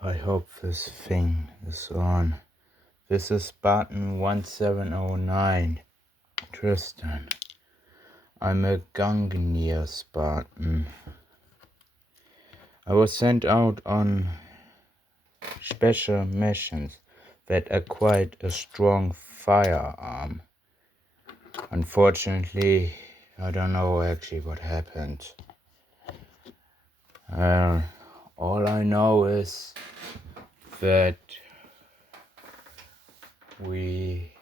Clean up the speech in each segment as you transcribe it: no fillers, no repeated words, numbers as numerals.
I hope this thing is on. This is Sparten 1709. Tristan. I'm a Gungnir Spartan. I was sent out on special missions that acquired a strong firearm. Unfortunately, I don't know actually what happened. All I know is that we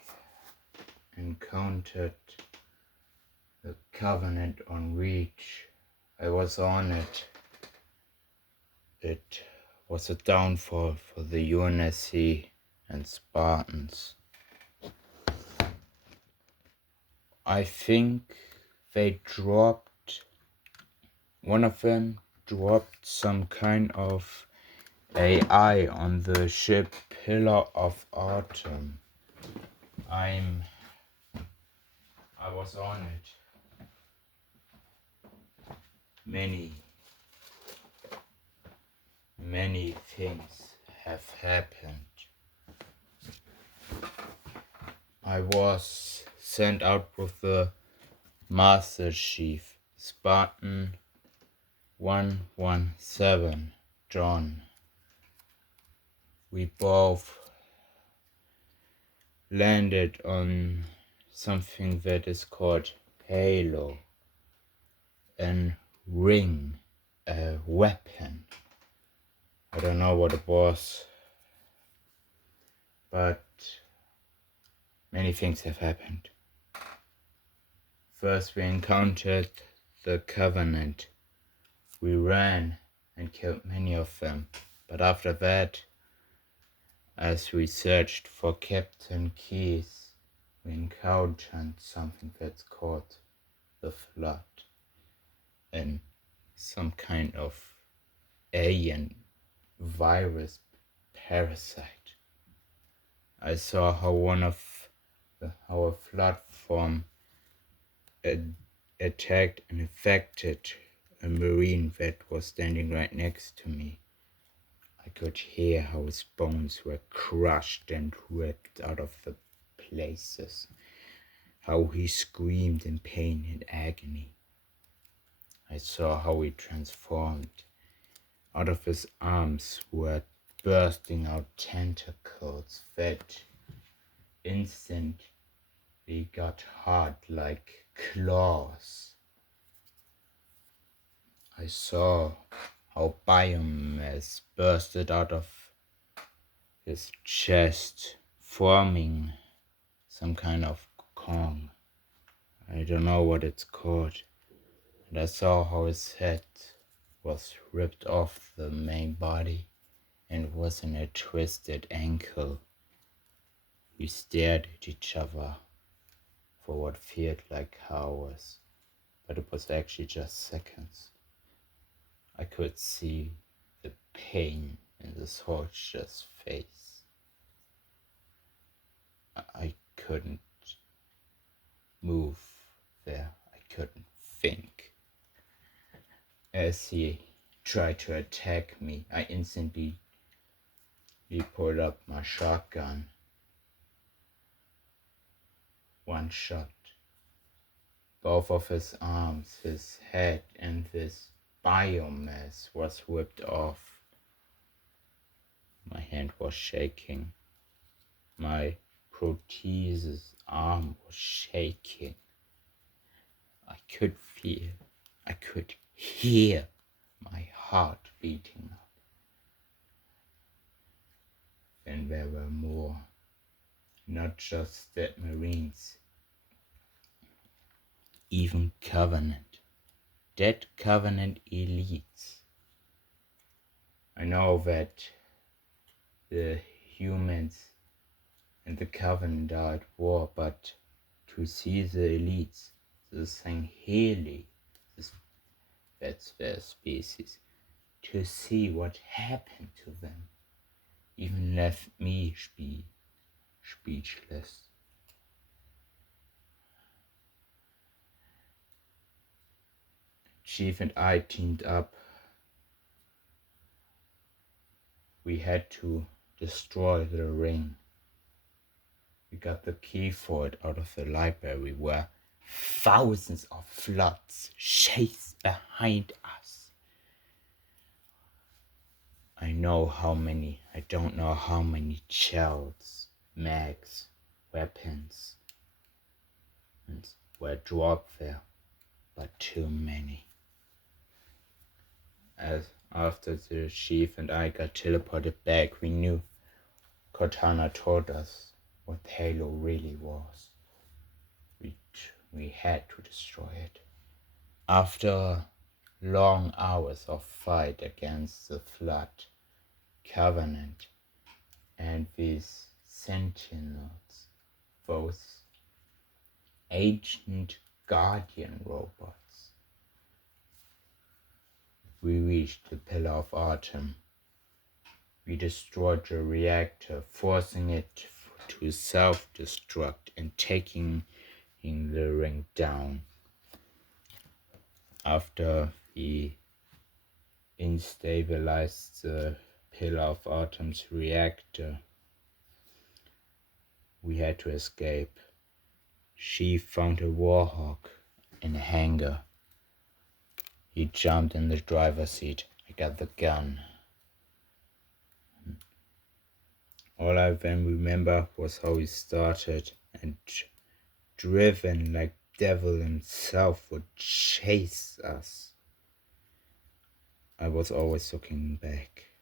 encountered the Covenant on Reach. I was on it. It was a downfall for the UNSC and Spartans. I think one of them dropped some kind of AI on the ship Pillar of Autumn. I was on it. Many things have happened. I was sent out with the Master Chief, Sparten 117, John. We both landed on something that is called Halo, a ring, a weapon. I don't know what it was, but many things have happened. First we encountered the Covenant. We ran and killed many of them, but after that, as we searched for Captain Keys, we encountered something that's called the Flood, and some kind of alien virus parasite. I saw how our flood form attacked and infected a marine that was standing right next to me. I could hear how his bones were crushed and ripped out of the places, how he screamed in pain and agony. I saw how he transformed. Out of his arms were bursting out tentacles that instantly got hard like claws. I saw how biomass bursted out of his chest, forming some kind of Kong. I don't know what it's called. And I saw how his head was ripped off the main body and was in a twisted ankle. We stared at each other for what felt like hours, but it was actually just seconds. I could see the pain in the soldier's face. I couldn't move there. I couldn't think. As he tried to attack me, I instantly pulled up my shotgun. One shot. Both of his arms, his head, and his biomass was whipped off. My hand was shaking. My prosthesis arm was shaking. I could hear my heart beating up. Then there were more, not just dead Marines, even dead Covenant elites. I know that the humans and the Covenant are at war, but to see the elites, the Sangheli, that's their species, to see what happened to them, even left me speechless. Chief and I teamed up we had to destroy the ring. We got the key for it out of the library where thousands of floods chased behind us. I don't know how many shells, mags, weapons were dropped there, but too many. As after the chief and I got teleported back, we knew Cortana told us what Halo really was. We had to destroy it. After long hours of fight against the Flood, Covenant, and these Sentinels, those ancient Guardian robots, we reached the Pillar of Autumn. We destroyed the reactor, forcing it to self-destruct and taking the ring down. After we instabilized the Pillar of Autumn's reactor, we had to escape. She found a warhawk in a hangar. He jumped in the driver's seat. I got the gun. All I then remember was how he started and driven like devil himself would chase us. I was always looking back,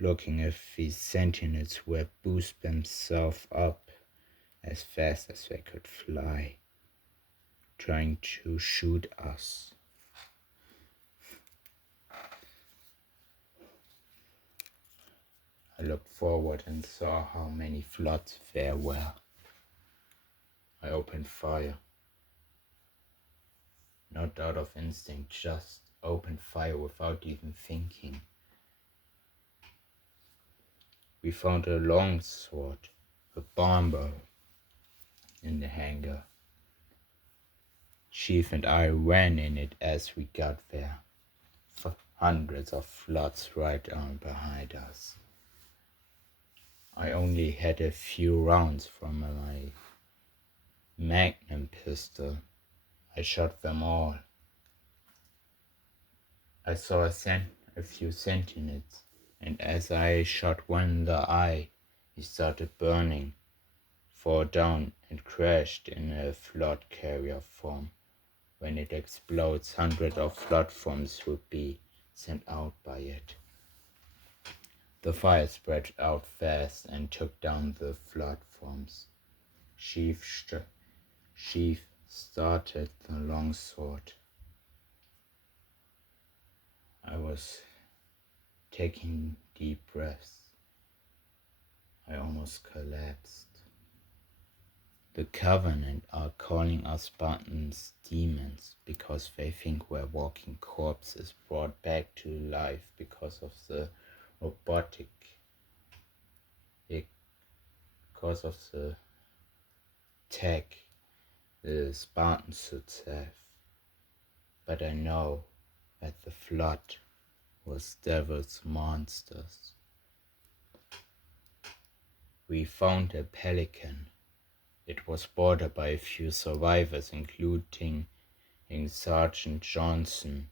looking if these sentinels were boost themselves up as fast as they could fly, trying to shoot us. I looked forward and saw how many floods there were. I opened fire. Not out of instinct, just opened fire without even thinking. We found a longsword, a bomber, in the hangar. Chief and I ran in it as we got there. Hundreds of floods right on behind us. I only had a few rounds from my Magnum pistol. I shot them all. I saw a few sentinels, and as I shot one in the eye, he started burning, fell down and crashed in a flood carrier form. When it explodes, hundreds of flood forms would be sent out by it. The fire spread out fast and took down the flood forms. Chief started the longsword. I was taking deep breaths. I almost collapsed. The Covenant are calling us Spartans demons because they think we're walking corpses brought back to life because of the robotic, because of the tech the Spartan suits have. But I know that the flood was devil's monsters. We found a pelican. It was boarded by a few survivors, including Sergeant Johnson.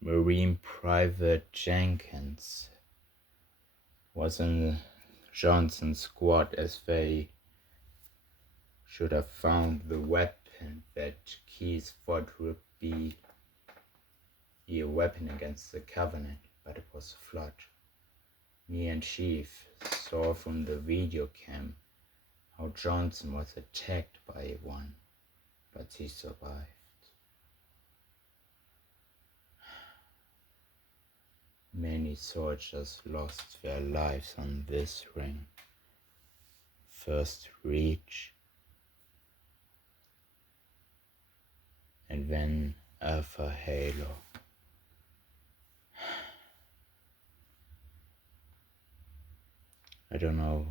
Marine Private Jenkins was in Johnson's squad, as they should have found the weapon that Keyes thought would be a weapon against the Covenant, but it was a flood. Me and Chief saw from the video cam how Johnson was attacked by one, but he survived. Many soldiers lost their lives on this ring. First Reach, and then Alpha Halo. I don't know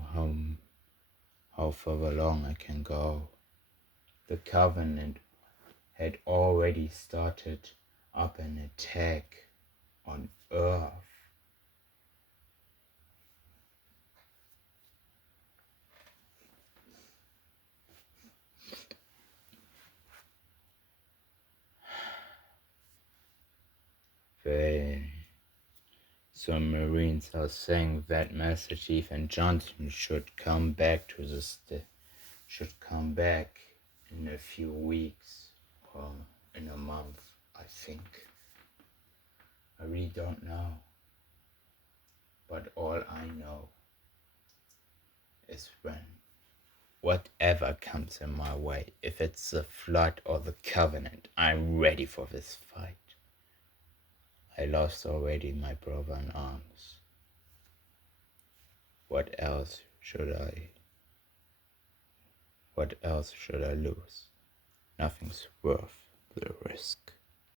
how further along I can go. The Covenant had already started up an attack on Earth. Well, some Marines are saying that Master Chief and Johnson should come back in a few weeks or in a month, I think. I really don't know. But all I know is when whatever comes in my way, if it's the Flood or the Covenant, I'm ready for this fight. I lost already my brother in arms. What else should I lose? Nothing's worth the risk.